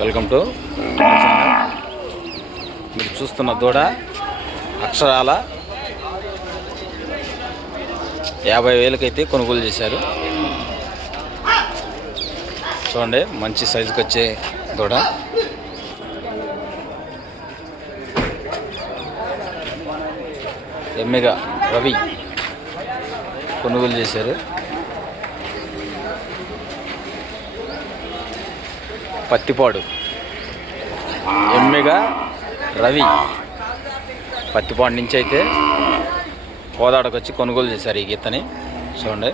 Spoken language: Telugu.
వెల్కమ్ టు మీరు చూస్తున్న దూడ అక్షరాల యాభై వేలకైతే కొనుగోలు చేశారు. చూడండి మంచి సైజుకి వచ్చే దూడ. ఎమ్మెగా రవి కొనుగోలు చేశారు. పత్తిపాడు. ఎమ్మెగా రవి. పత్తిపాడు నుంచి అయితే కోదాడకు వచ్చి కొనుగోలు చేశారు ఈ గీతని. చూడండి.